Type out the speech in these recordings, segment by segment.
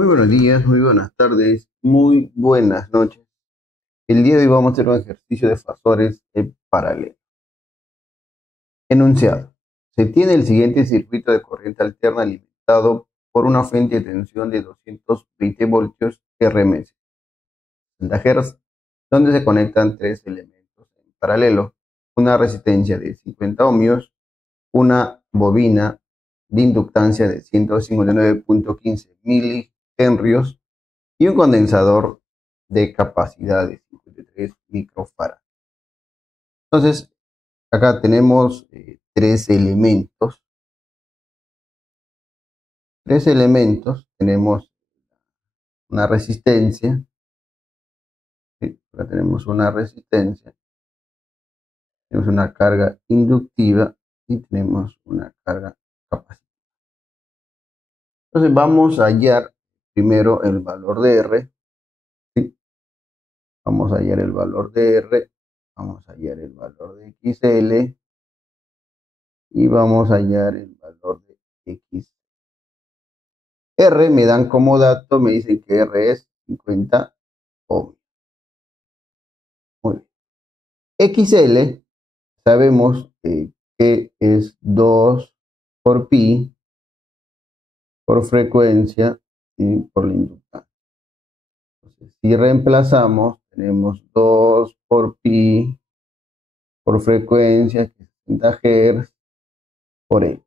Muy buenos días, muy buenas tardes, muy buenas noches. El día de hoy vamos a hacer un ejercicio de fasores en paralelo. Enunciado. Se tiene el siguiente circuito de corriente alterna alimentado por una fuente de tensión de 220 voltios RMS, 60 Hz, donde se conectan tres elementos en paralelo, una resistencia de 50 ohmios, una bobina de inductancia de 159.15 milihenrios y un condensador de capacidad de 53 microfarads. Entonces, acá tenemos tres elementos. Tenemos una resistencia, ¿sí? Acá tenemos una resistencia, tenemos una carga inductiva y tenemos una carga capacitiva. Entonces, vamos a hallar primero el valor de R, ¿sí? Vamos a hallar el valor de R, vamos a hallar el valor de XL y vamos a hallar el valor de X. R me dan como dato, me dicen que R es 50 ohms. Muy bien. XL sabemos que es 2 por pi, por frecuencia y por la inductancia. Entonces, si reemplazamos, tenemos 2 por pi, por frecuencia, que es 60 Hz, por E.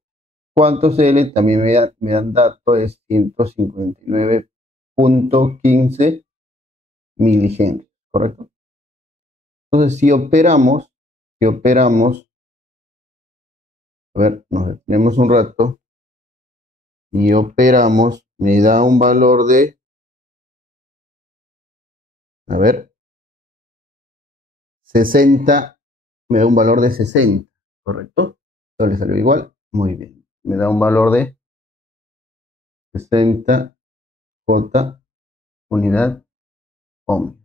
¿Cuántos L? También me dan dato, es 159.15 milihenrios, ¿correcto? Entonces, si operamos, a ver, nos detenemos un rato y operamos, me da un valor de, a ver, 60, me da un valor de 60, ¿correcto? Esto le salió igual, muy bien. Me da un valor de 60 J unidad ohm.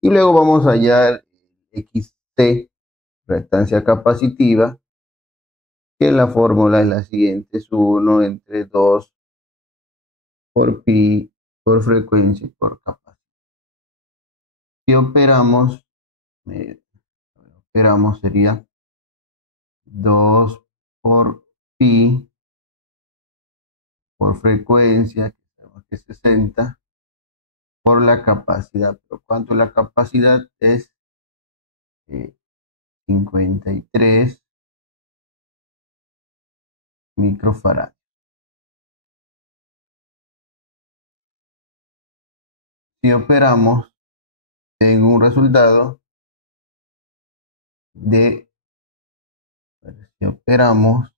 Y luego vamos a hallar XT, reactancia capacitiva, que la fórmula es la siguiente, es 1 entre 2 por pi, por frecuencia y por capacidad. Si operamos sería 2 por pi, por frecuencia, que sabemos que es 60, por la capacidad. ¿Pero cuánto la capacidad? Es 53 microfarads. Si operamos, tengo un resultado de, si operamos,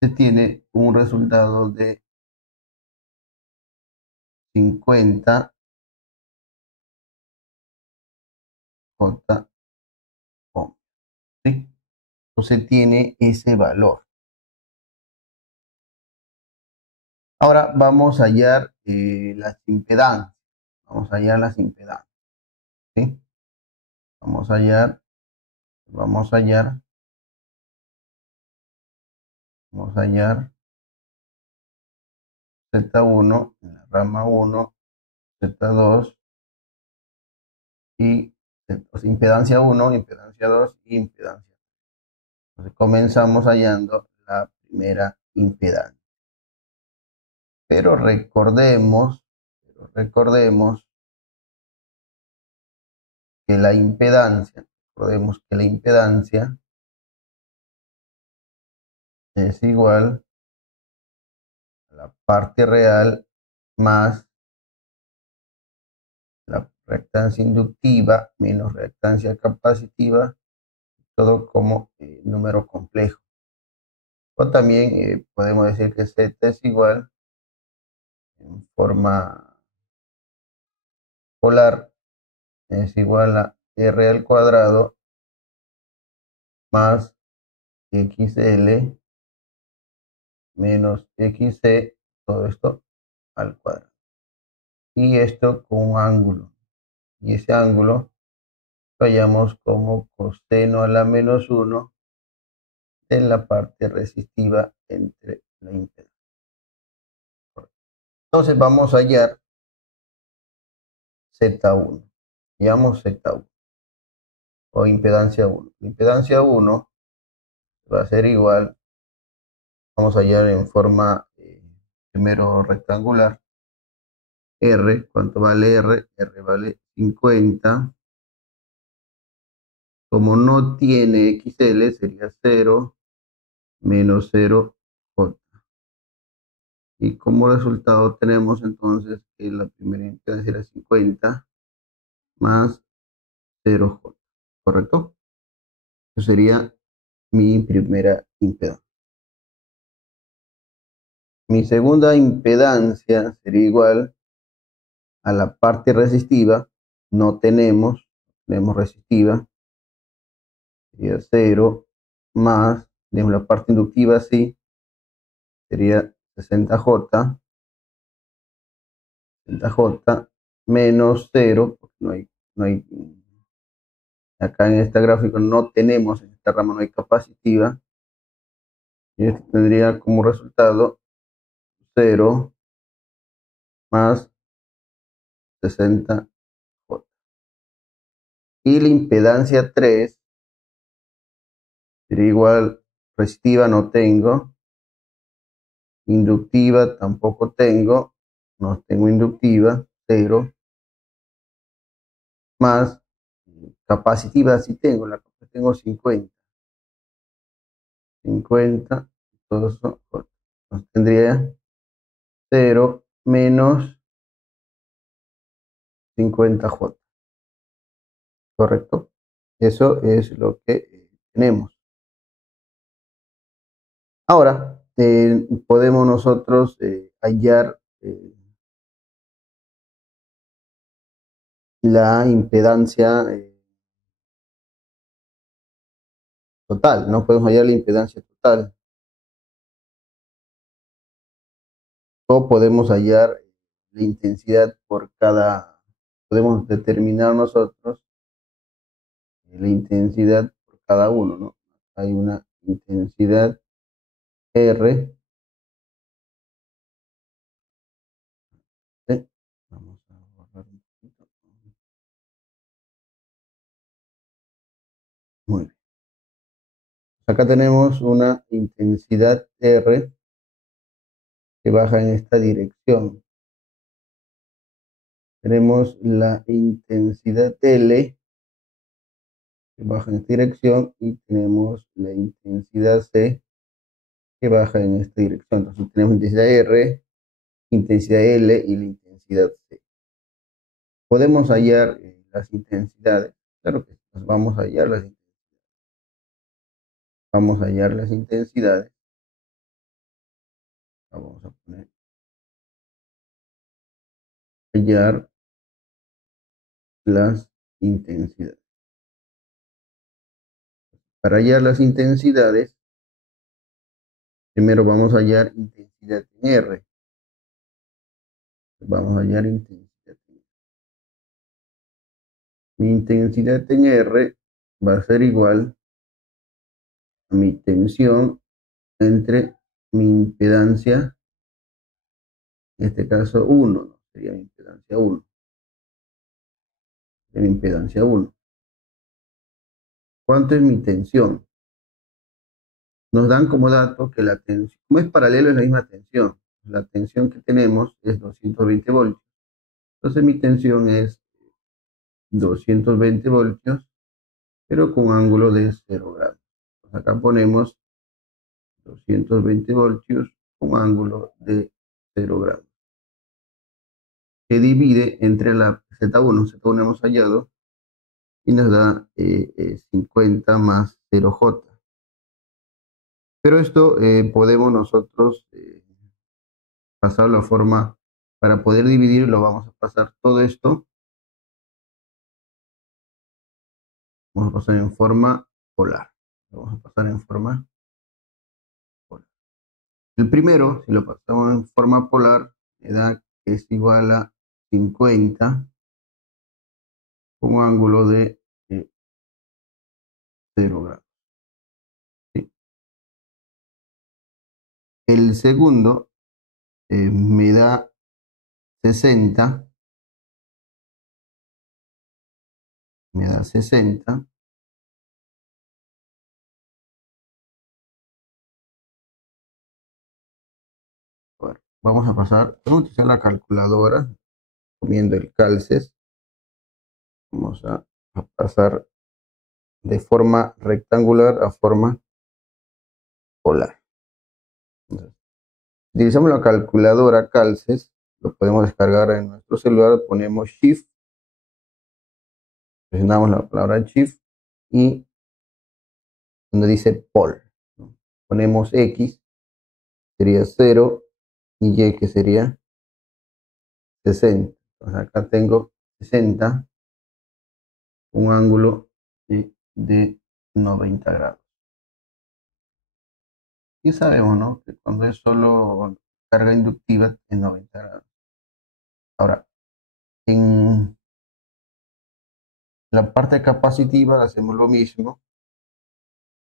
se tiene un resultado de 50 J ohm, ¿sí? Entonces tiene ese valor. Ahora vamos a hallar las impedancias. Vamos a hallar las impedancias, ¿sí? Vamos a hallar, vamos a hallar, vamos a hallar Z1 en la rama 1, Z2 y impedancia 1, impedancia 2 y impedancia. Entonces comenzamos hallando la primera impedancia. Pero recordemos que la impedancia, es igual a la parte real más la reactancia inductiva menos reactancia capacitiva, todo como número complejo. O también podemos decir que Z es igual en forma polar, es igual a R al cuadrado más XL menos XC, todo esto al cuadrado. Y esto con un ángulo. Y ese ángulo lo hallamos como coseno a la menos 1 en la parte resistiva entre la impedancia. Entonces vamos a hallar Z1. Hallamos Z1 o impedancia 1. Impedancia 1 va a ser igual, vamos a hallar en forma primero rectangular. R, ¿cuánto vale R? R vale 50. Como no tiene XL, sería 0 menos 0 J. Y como resultado tenemos entonces que la primera impedancia era 50 más 0J. ¿Correcto? Eso sería mi primera impedancia. Mi segunda impedancia sería igual a la parte resistiva. No tenemos resistiva. Sería 0 más, tenemos la parte inductiva, sí, sería 60J, 60J menos 0, porque no hay, acá en este gráfico no tenemos, en esta rama no hay capacitiva, y esto tendría como resultado 0 más 60J. Y la impedancia 3 sería igual, resistiva no tengo, inductiva tampoco tengo, no tengo inductiva, 0, más capacitiva sí tengo, la tengo 50, todo eso, pues, tendría 0 menos 50J, ¿correcto? Eso es lo que tenemos. Ahora, podemos nosotros hallar la impedancia total, no podemos hallar la impedancia total, o podemos hallar la intensidad por cada, podemos determinar nosotros la intensidad por cada uno, ¿no? Hay una intensidad R, ¿sí? Vamos a borrar un poquito. Muy bien. Acá tenemos una intensidad R que baja en esta dirección. Tenemos la intensidad L que baja en esta dirección y tenemos la intensidad C que baja en esta dirección. Entonces tenemos intensidad R, intensidad L y la intensidad C. Podemos hallar las intensidades. Claro que sí, pues vamos a hallar las intensidades. Vamos a poner hallar las intensidades. Para hallar las intensidades, primero vamos a hallar intensidad en R. Vamos a hallar intensidad en R. Mi intensidad en R va a ser igual a mi tensión entre mi impedancia, en este caso 1, ¿no? Sería mi impedancia 1. Mi impedancia 1. ¿Cuánto es mi tensión? Nos dan como dato que la tensión, como es paralelo, es la misma tensión. La tensión que tenemos es 220 voltios. Entonces mi tensión es 220 voltios, pero con ángulo de 0 grados. Pues acá ponemos 220 voltios con ángulo de 0 grados. Se divide entre la Z1. Z1 hemos hallado y nos da 50 más 0J. Pero esto podemos nosotros pasarlo a forma, para poder dividirlo vamos a pasar todo esto, vamos a pasar en forma polar. Vamos a pasar en forma polar. El primero, si lo pasamos en forma polar, me da que es igual a 50 con un ángulo de 0 grados. ¿Sí? El segundo me da 60, me da 60. Bueno, vamos a pasar, vamos a utilizar la calculadora, comiendo el calces. Vamos a pasar de forma rectangular a forma polar. Entonces, utilizamos la calculadora calces, lo podemos descargar en nuestro celular, ponemos Shift, presionamos la palabra Shift y donde dice Pol, ¿no? Ponemos X, sería 0, y Y que sería 60. Entonces acá tengo 60, un ángulo de 90 grados. Y sabemos, ¿no?, que cuando es solo carga inductiva es 90 grados. Ahora, en la parte capacitiva hacemos lo mismo,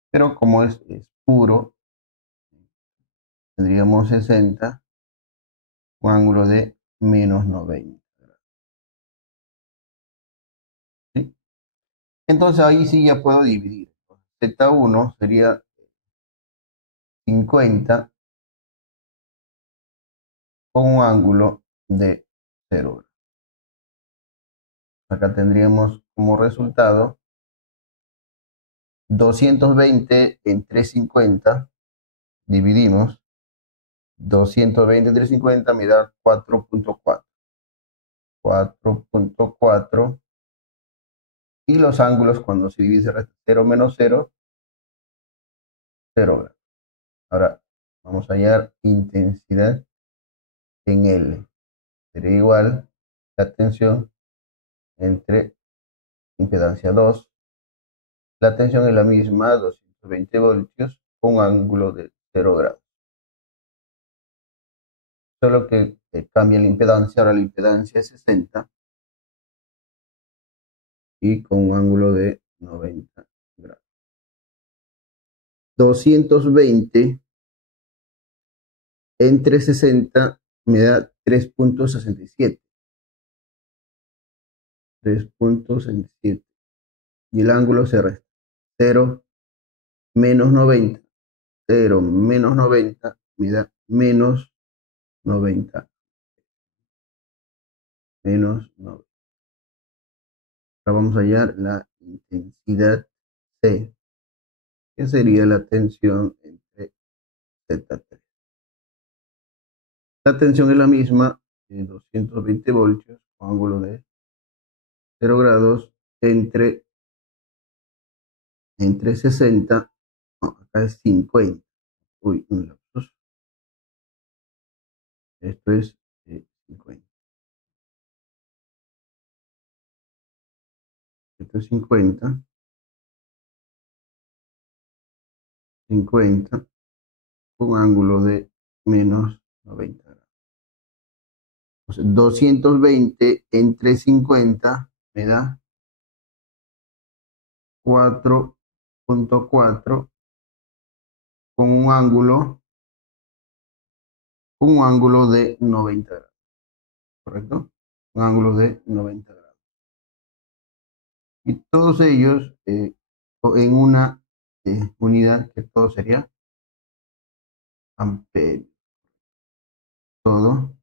pero como es puro, tendríamos 60, un ángulo de menos 90. ¿Sí? Entonces ahí sí ya puedo dividir. Z1 sería 50 con un ángulo de 0 grados. Acá tendríamos como resultado 220 entre 50, dividimos 220 entre 50, me da 4.4. 4.4, y los ángulos cuando se divide 0 menos 0, 0 grados. Ahora vamos a hallar intensidad en L. Sería igual la tensión entre impedancia 2. La tensión es la misma, 220 voltios, con ángulo de 0 grados. Solo que cambia la impedancia, ahora la impedancia es 60 y con un ángulo de 90 grados. 220 entre 60 me da 3.67. 3.67. Y el ángulo se resta. 0 menos 90. 0 menos 90 me da menos 90. Menos 90. Ahora vamos a hallar la intensidad C, que sería la tensión entre Z3. La tensión es la misma, 220 voltios, ángulo de 0 grados, entre 60, no, acá es 50. Uy, un lapsus. Esto es 50. Esto es 50. 50, un ángulo de menos 90 grados. Entonces, 220 entre 50 me da 4.4 con un ángulo de 90 grados, ¿correcto? Un ángulo de 90 grados. Y todos ellos en una unidad que todo sería amperio. Todo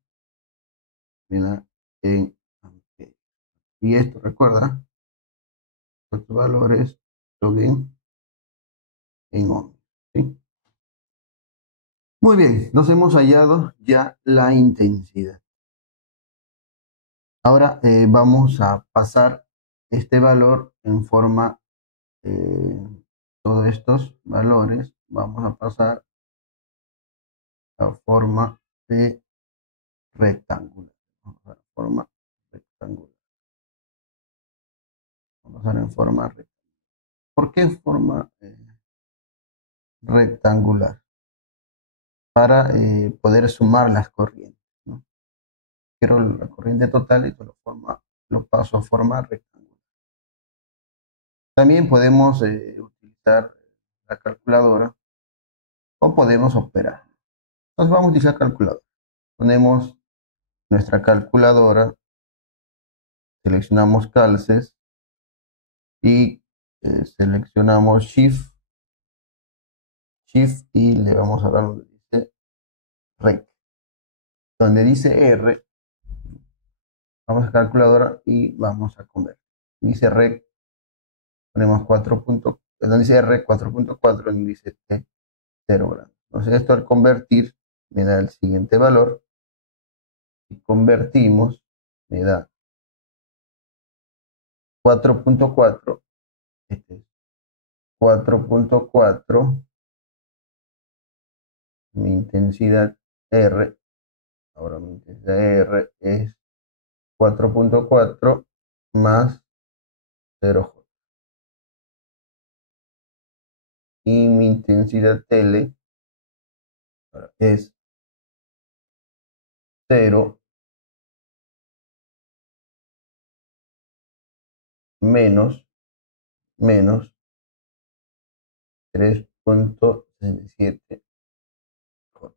me da en amperio. Y esto, recuerda, estos valores son en ohms, ¿sí? Muy bien, nos hemos hallado ya la intensidad. Ahora vamos a pasar este valor en forma, todos estos valores, vamos a pasar a forma de rectangular. Vamos a forma rectangular. Vamos a pasar en forma rectangular. ¿Por qué en forma rectangular? Para poder sumar las corrientes, ¿no? Quiero la corriente total y lo paso a forma rectangular. También podemos utilizar la calculadora o podemos operar. Entonces vamos a utilizar calculadora. Ponemos nuestra calculadora, seleccionamos calces y seleccionamos Shift y le vamos a dar donde dice Rec. Donde dice R, vamos a calculadora y vamos a convertir. Dice Rec, ponemos 4. Donde dice R 4.4, donde dice T 0 gramos. Entonces esto al convertir me da el siguiente valor. Si convertimos, me da 4.4. Este es 4.4. Mi intensidad R. Ahora mi intensidad R es 4.4 más 0J. Y mi intensidad L es 0 menos 3.67 J.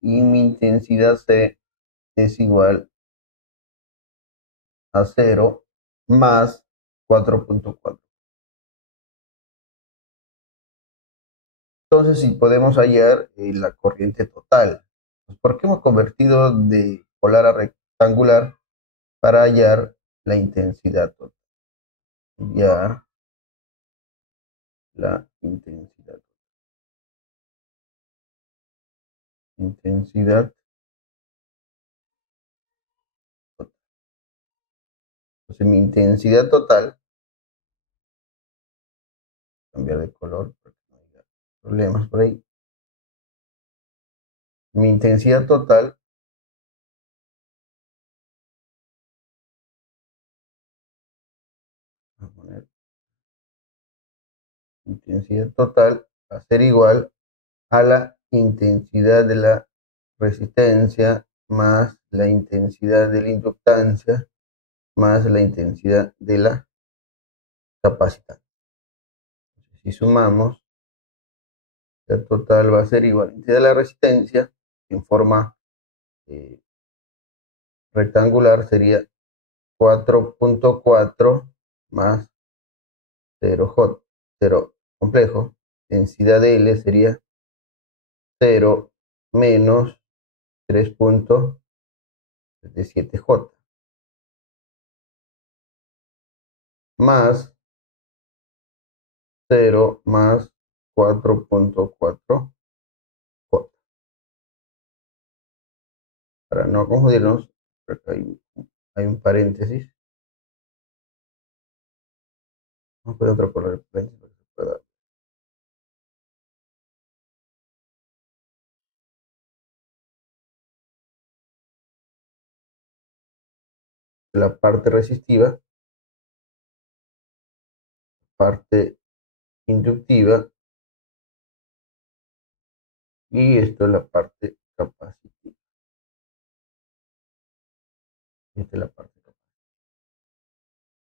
Y mi intensidad C es igual a 0 más 4.4. Entonces, si podemos hallar la corriente total, pues, ¿por qué hemos convertido de polar a rectangular? Para hallar la intensidad total. Ya la intensidad. Intensidad total. Entonces, mi intensidad total, cambiar de color porque no haya problemas por ahí. Mi intensidad total voy a poner intensidad total va a ser igual a la intensidad de la resistencia más la intensidad de la inductancia más la intensidad de la capacidad. Si sumamos, la total va a ser igual a la intensidad de la resistencia en forma rectangular sería 4.4 más 0J, 0 complejo. Densidad de L sería 0 menos 3.77J más 0 más 4.4J. Para no confundirnos, acá hay un paréntesis. Vamos a poner otro color de paréntesis para que se pueda. La parte resistiva, parte inductiva y esto es la parte capacitiva. Esta es la parte capacitiva.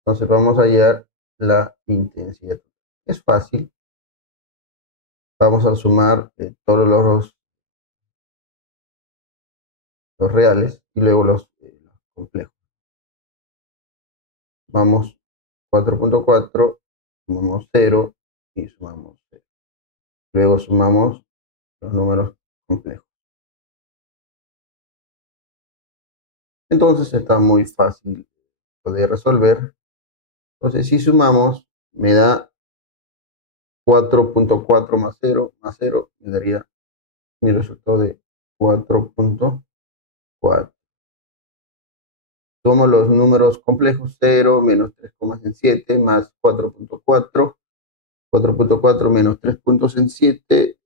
Entonces vamos a hallar la intensidad. Es fácil. Vamos a sumar todos los reales y luego los complejos. Sumamos 4.4, sumamos 0 y sumamos 0. Luego sumamos los números complejos. Entonces está muy fácil poder resolver. Entonces si sumamos me da 4.4 más 0 me daría mi resultado de 4.4. Tomo los números complejos, 0 menos 3,7 más 4.4. 4.4 menos 3.7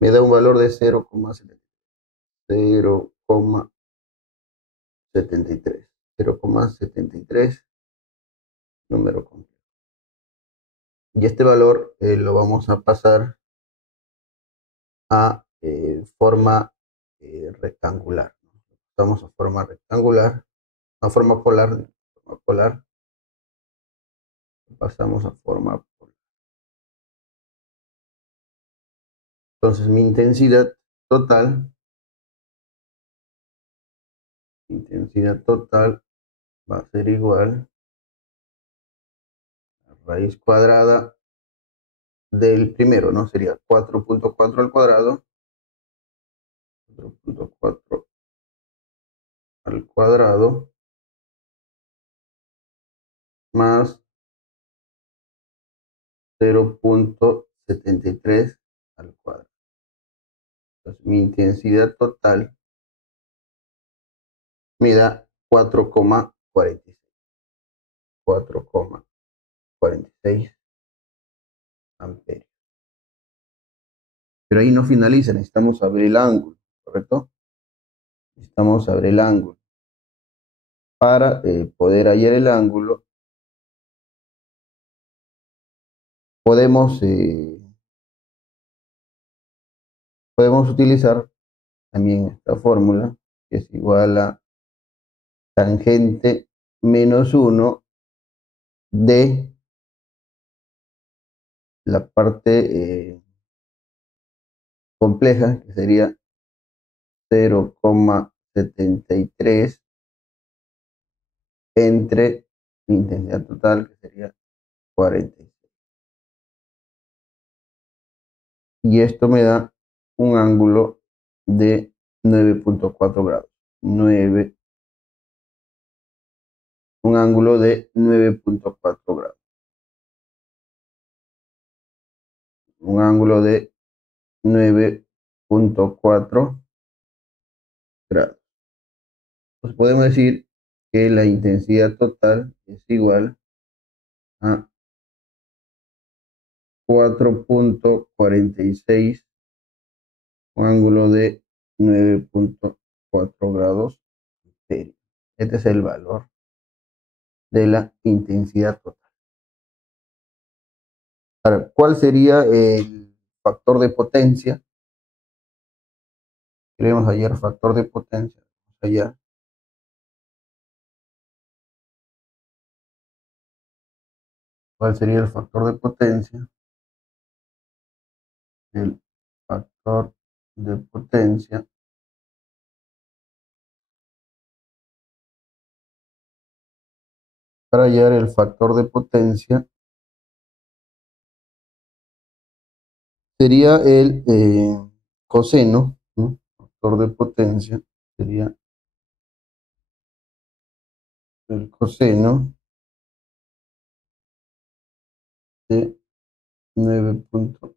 me da un valor de 0,73. 0,73 número complejo. Y este valor lo vamos a pasar a forma rectangular. Pasamos a forma rectangular, a forma polar, pasamos a forma polar. Entonces mi intensidad total intensidad total va a ser igual a raíz cuadrada del primero, ¿no? Sería 4.4 al cuadrado, 4.4 al cuadrado, más 0.73 al cuadrado. Entonces, mi intensidad total me da 4,46. 4,46 amperios. Pero ahí no finaliza, necesitamos saber el ángulo, ¿correcto? Necesitamos saber el ángulo. Para poder hallar el ángulo, podemos, podemos utilizar también esta fórmula, que es igual a tangente menos 1 de la parte compleja, que sería 0,73 entre la intensidad total, que sería 46. Y esto me da un ángulo de 9.4 grados. 9, un ángulo de 9.4 grados. Un ángulo de 9.4 grados. Pues podemos decir que la intensidad total es igual a 4.46, un ángulo de 9.4 grados. Este es el valor de la intensidad total. Ahora, ¿cuál sería el factor de potencia? Queremos hallar factor de potencia. Vamos allá. ¿Cuál sería el factor de potencia? El factor de potencia para hallar el factor de potencia sería el coseno, ¿no? Factor de potencia sería el coseno de 9.4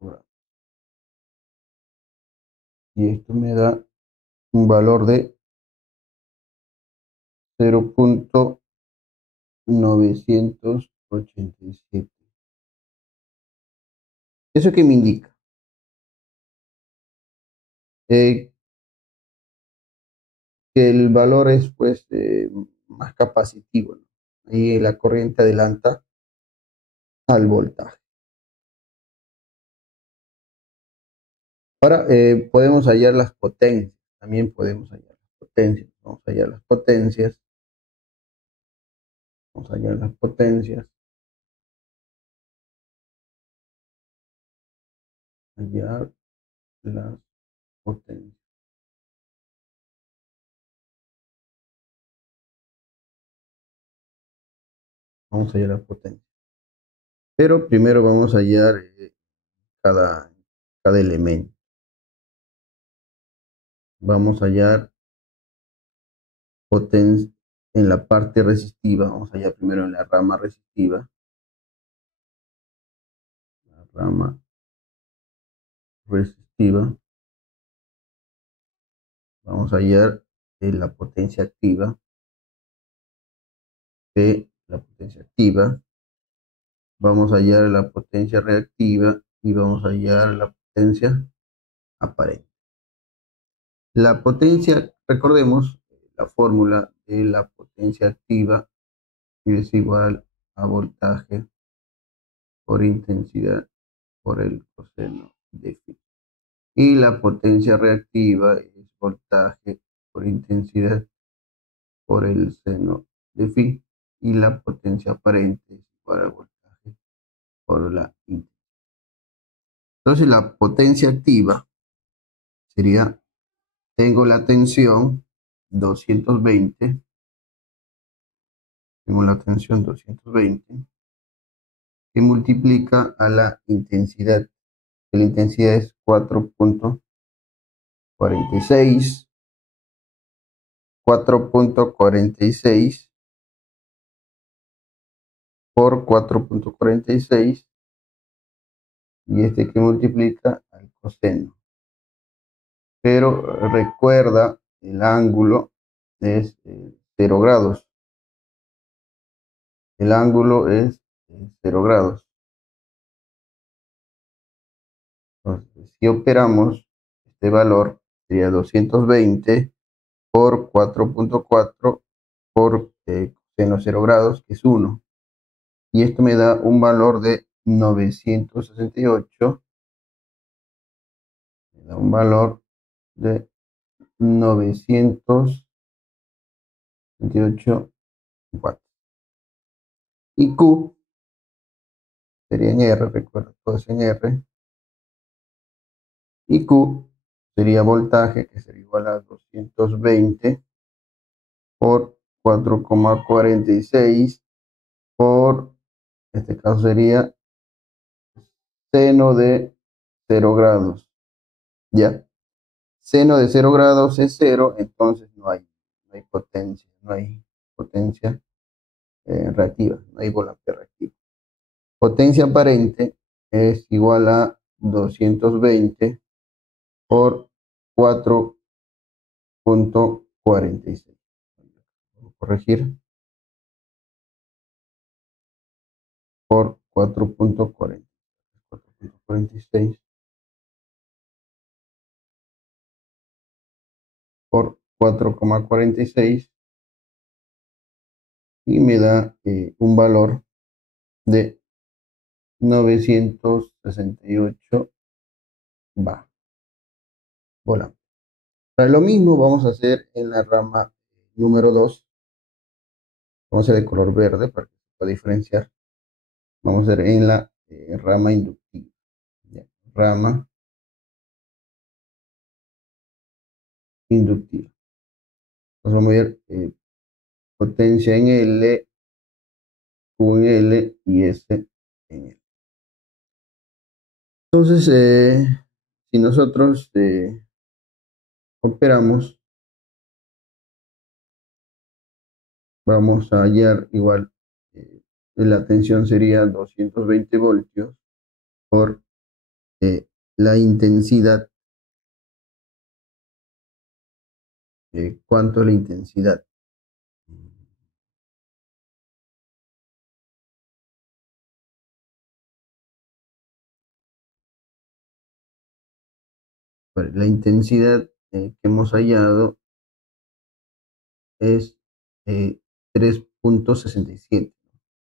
grados. Y esto me da un valor de 0.987. ¿Eso qué me indica? Que el valor es pues más capacitivo, ¿no? Ahí la corriente adelanta al voltaje. Ahora podemos hallar las potencias. También podemos hallar las potencias. Vamos a hallar las potencias. Vamos a hallar las potencias. Hallar las potencias. Vamos a hallar las potencias. Pero primero vamos a hallar cada, cada elemento. Vamos a hallar potencia en la parte resistiva. Vamos a hallar primero en la rama resistiva. La rama resistiva. Vamos a hallar la potencia activa. La potencia activa. Vamos a hallar la potencia reactiva y vamos a hallar la potencia aparente. La potencia, recordemos, la fórmula de la potencia activa es igual a voltaje por intensidad por el coseno de phi. Y la potencia reactiva es voltaje por intensidad por el seno de phi. Y la potencia aparente es igual al voltaje por la intensidad. Entonces la potencia activa sería, tengo la tensión 220, tengo la tensión 220, que multiplica a la intensidad. La intensidad es 4.46, 4.46 por 4.46, y este que multiplica al coseno. Pero recuerda, el ángulo es 0 grados. El ángulo es 0 grados. Entonces, si operamos este valor, sería 220 por 4.4 por seno 0 grados, que es 1. Y esto me da un valor de 968. Me da un valor de 968 watts. Y Q sería en R, recuerda, todo es en R. Y Q sería voltaje, que sería igual a 220 por 4,46 por, en este caso sería seno de 0 grados. ¿Ya? Seno de 0 grados es 0, entonces no hay potencia reactiva, no hay volante reactivo. Potencia aparente es igual a 220 por 4.46. Vamos a corregir por 4.46 por 4,46, y me da un valor de 968 volante. Para lo mismo vamos a hacer en la rama número 2. Vamos a hacer de color verde para que se pueda diferenciar. Vamos a hacer en la rama inductiva. ¿Ya? Rama inductiva. Entonces vamos a ver potencia en L, Q en L y S en L. Entonces, si nosotros operamos, vamos a hallar igual, la tensión sería 220 voltios por la intensidad. ¿Cuánto es la intensidad? Bueno, la intensidad que hemos hallado es 3.67.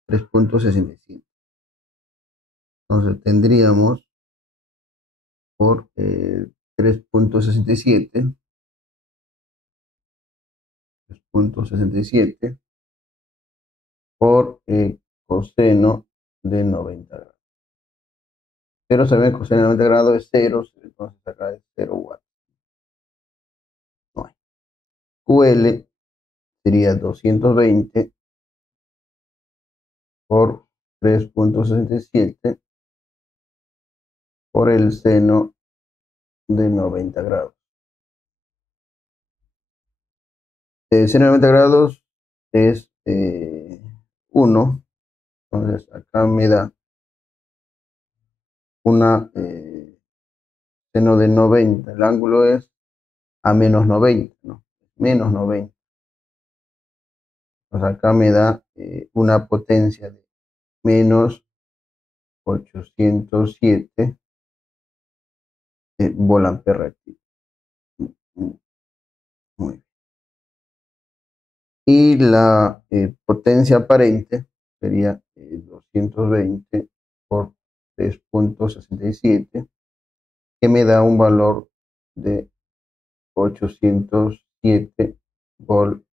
3.67. Entonces tendríamos por 3.67, 3.67 por coseno de 90 grados. Pero sabemos que coseno de 90 grados es 0, entonces acá es 0 watts. No hay. QL sería 220 por 3.67 por el seno de 90 grados. El seno de 90 grados es 1. Entonces acá me da una seno de 90. El ángulo es a menos 90, ¿no? Menos 90. Entonces acá me da una potencia de menos 807 volampier reactivo. Muy bien. Y la potencia aparente sería 220 por 3.67, que me da un valor de 807 volt.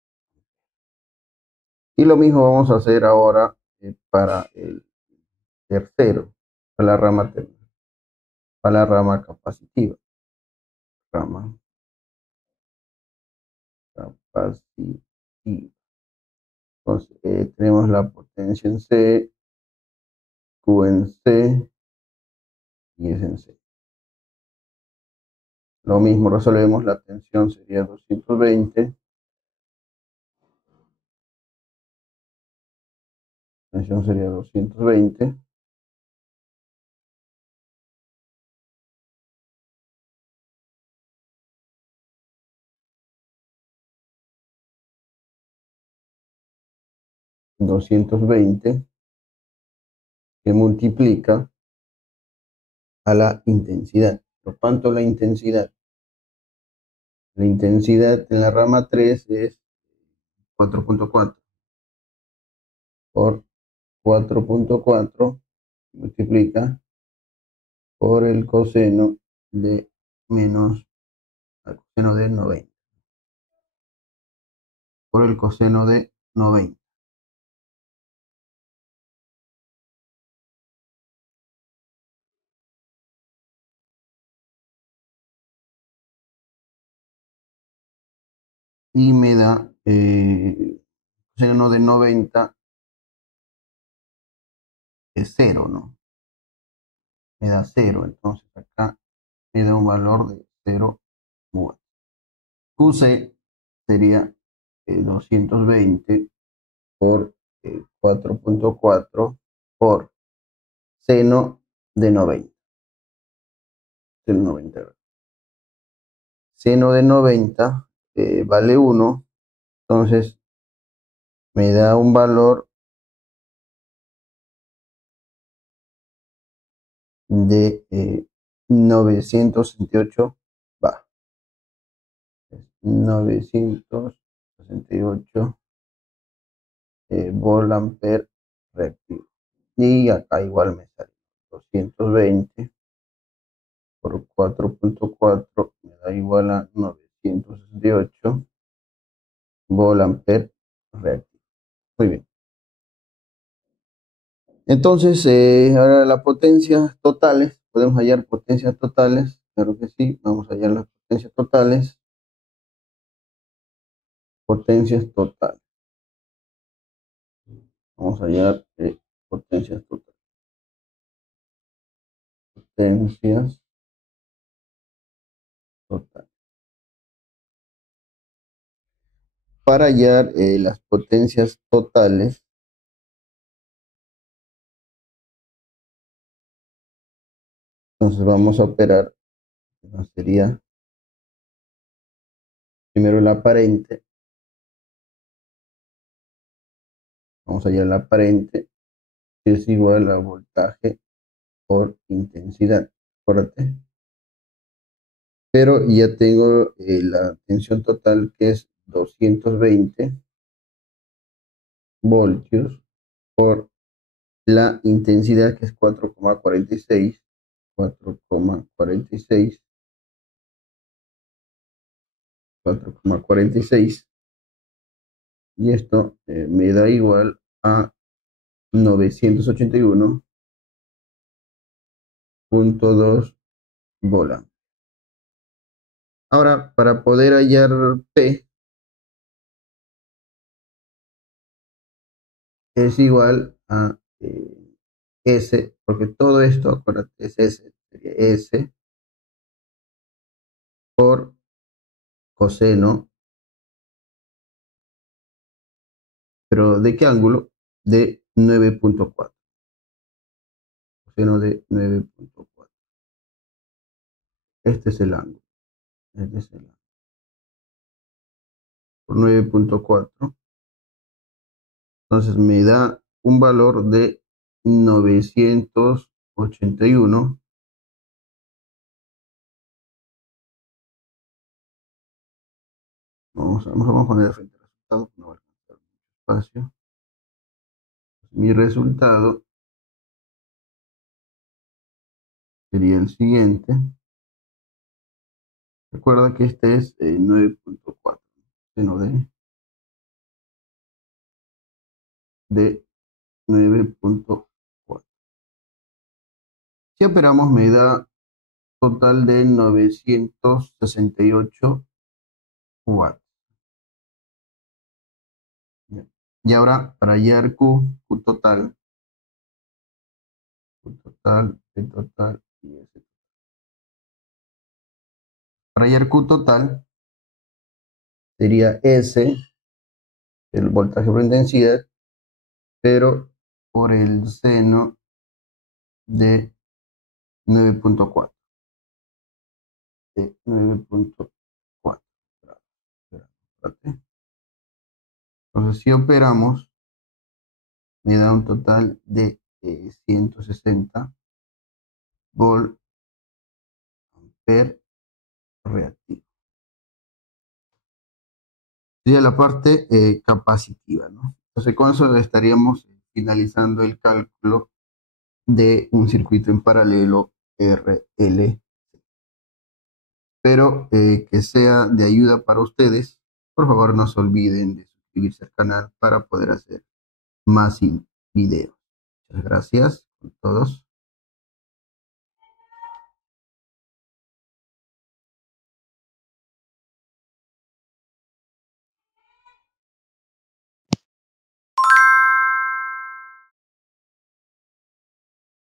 Y lo mismo vamos a hacer ahora para el tercero, para la rama capacitiva. Rama pasiva. Entonces, tenemos la potencia en C, Q en C y S en C. Lo mismo resolvemos, la tensión sería 220. Tensión sería 220. Que multiplica a la intensidad. ¿Por cuánto la intensidad? La intensidad en la rama 3 es 4.4 por 4.4 multiplica por el coseno de menos al coseno de 90. Por el coseno de 90. Y me da coseno de 90 es 0, ¿no? Me da 0, entonces acá me da un valor de 0 watts. QC sería 220 por 4.4 por seno de 90. Seno 90. Seno de 90 vale 1, entonces me da un valor de 968, va, 968 volt ampere reactivo. Y acá igual me sale 220 por 4.4 me da igual a 968 volt ampere reactivo. Muy bien. Entonces, ahora las potencias totales, podemos hallar potencias totales, claro que sí, vamos a hallar las potencias totales. Potencias totales. Vamos a hallar potencias totales. Potencias totales. Para hallar las potencias totales, entonces vamos a operar, sería primero la aparente, vamos a hallar la aparente, que es igual a voltaje por intensidad, acuérdate. Pero ya tengo la tensión total que es 220 voltios por la intensidad que es 4,46, 4,46, 4,46, y esto me da igual a 981.2 bola. Ahora, para poder hallar P, es igual a S, porque todo esto, acuérdate, es S, sería S por coseno, pero ¿de qué ángulo? De 9.4, coseno de 9.4. Este es el ángulo, este es el ángulo, por 9.4. Entonces me da un valor de 981. Vamos a poner frente al resultado, no va a alcanzar mucho espacio. Mi resultado sería el siguiente. Recuerda que este es 9.4, seno de 9.4. Si operamos me da total de 968 watts. Y ahora para hallar Q total, P total y S. Para hallar Q total sería S, el voltaje por intensidad, pero por el seno de 9.4. De 9.4. Entonces, si operamos, me da un total de 160 volt per reactivo. Sería la parte capacitiva, ¿no? Entonces, con eso estaríamos finalizando el cálculo de un circuito en paralelo RL. Espero que sea de ayuda para ustedes. Por favor, no se olviden de suscribirse al canal para poder hacer más videos. Muchas gracias a todos.